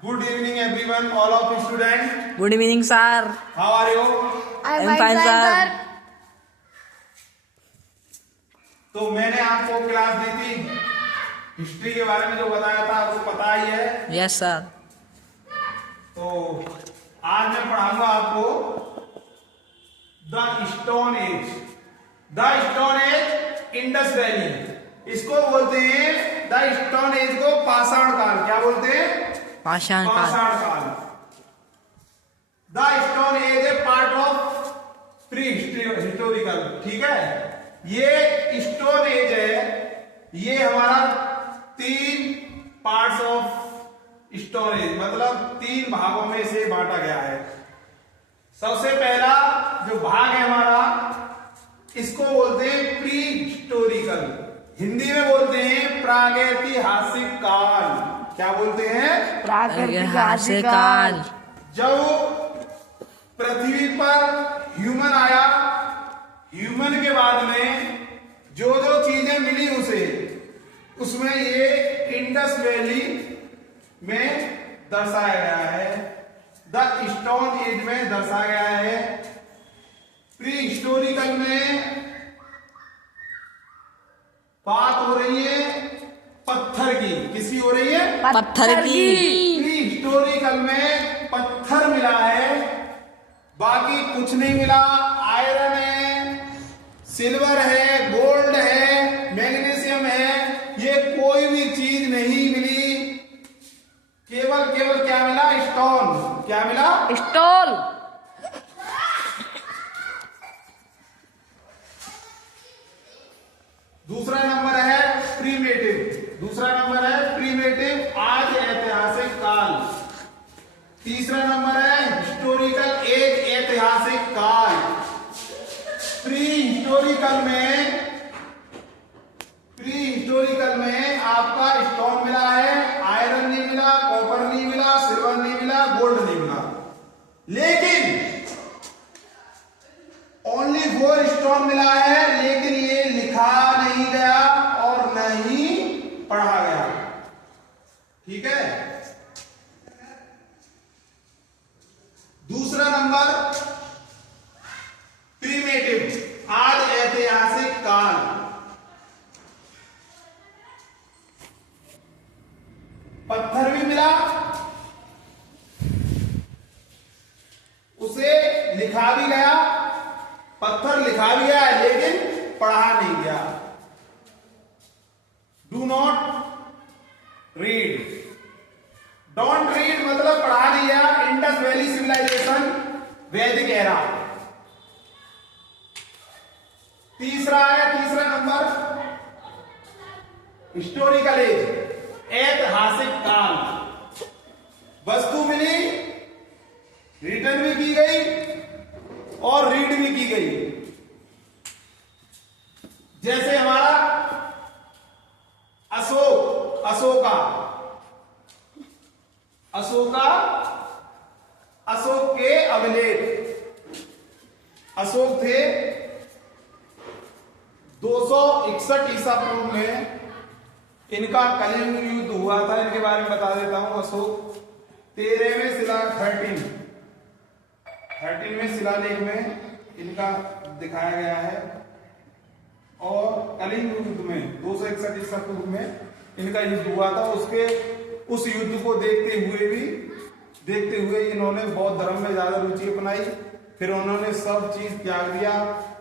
Good evening, everyone, all of you students. Good evening, sir. How are you? I'm fine, sir. तो मैंने आपको class दी थी history के बारे में जो बताया था आपको पता ही है। Yes, sir. तो आज मैं पढ़ाऊंगा आपको the stone as. The stone as Indus valley, इसको बोलते हैं द स्टोन एज को पाषाण काल। क्या बोलते हैं? पाषाण काल। पाषाण काल। The stone age a part of prehistorical. ठीक है, ये स्टोन एज है, ये हमारा 3 पार्ट्स ऑफ स्टोन एज, मतलब 3 भागों में से बांटा गया है। सबसे पहला जो भाग है हमारा, इसको बोलते हैं प्री हिस्टोरिकल, हिंदी में बोलते हैं प्रागैतिहासिक काल। क्या बोलते हैं? प्रागैतिहासिक काल। जब पृथ्वी पर ह्यूमन आया, ह्यूमन के बाद में जो जो चीजें मिली उसे, उसमें ये इंडस वैली में दर्शाया गया है, द स्टोन एज में दर्शाया गया है। प्री हिस्टोरिकल में बात हो रही है पत्थर की। किसकी हो रही है? पत्थर की। प्री हिस्टोरिकल में पत्थर मिला है, बाकी कुछ नहीं मिला। आयरन है, सिल्वर है, गोल्ड है, मैग्नीशियम है, ये कोई भी चीज नहीं मिली। केवल क्या मिला? स्टोन। क्या मिला? स्टोन। दूसरा नंबर है प्रीमेटिव। दूसरा नंबर है प्रीमेटिव, आज ऐतिहासिक काल। तीसरा नंबर है हिस्टोरिकल एज, ऐतिहासिक काल। प्री हिस्टोरिकल में आपका स्टोन मिला है, आयरन नहीं मिला, कॉपर नहीं मिला, सिल्वर नहीं मिला, गोल्ड नहीं मिला। लेकिन ओनली 4 स्टोन मिला है, लेकिन ये लिखा नहीं गया और न ही पढ़ा गया। ठीक है। दूसरा नंबर प्रीमेटिव, आज ऐतिहासिक काल। पत्थर भी मिला, उसे लिखा भी गया, पत्थर लिखा भी गया लेकिन पढ़ा नहीं गया। Do not read, don't read मतलब पढ़ा नहीं गया। इंडस वैली सिविलाइजेशन, वैदिक एरा। तीसरा नंबर हिस्टोरिकल एज, ऐतिहासिक काल। वस्तु मिली, रिटर्न भी की गई और रीड भी की गई। जैसे हमारा अशोका, अशोक के अभिलेख। अशोक थे 261 ईसा पूर्व में, इनका कलिंग युद्ध हुआ था। इनके बारे में बता देता हूं। अशोक 13वें शिला 13वें शिलालेख में इनका दिखाया गया है। और कलिंग युद्ध में 261 ईसा पूर्व में इनका युद्ध हुआ था। उस युद्ध को देखते हुए इन्होंने बौद्ध धर्म में ज्यादा रुचि अपनाई। फिर उन्होंने सब चीज त्याग दिया,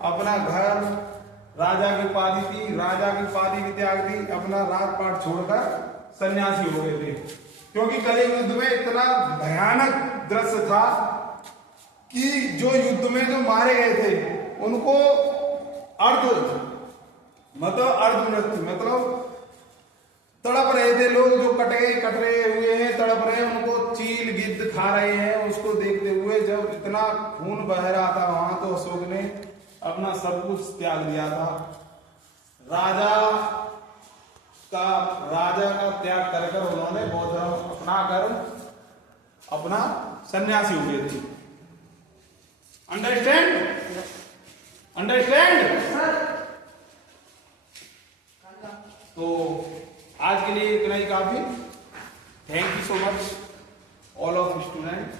अपना घर, राजा की उपाधि थी, राजा की उपाधि भी त्याग दी, अपना राजपाट छोड़कर सन्यासी हो गए थे। क्योंकि कलिंग युद्ध में इतना भयानक दृश्य था कि जो युद्ध में जो मारे गए थे उनको अर्धमृत्यु मतलब तड़प रहे थे लोग, जो कट रहे हुए हैं, तड़प रहे हैं, उनको चील गिद्ध खा रहे हैं। उसको देखते हुए जब इतना खून बह रहा था वहां, तो अशोक ने अपना सब कुछ त्याग दिया था। राजा का त्याग कर उन्होंने बौद्ध धर्म अपनाकर अपना सन्यासी हो गए थे। अंडरस्टैंड? तो आज के लिए इतना ही काफी। Thank you so much. all of students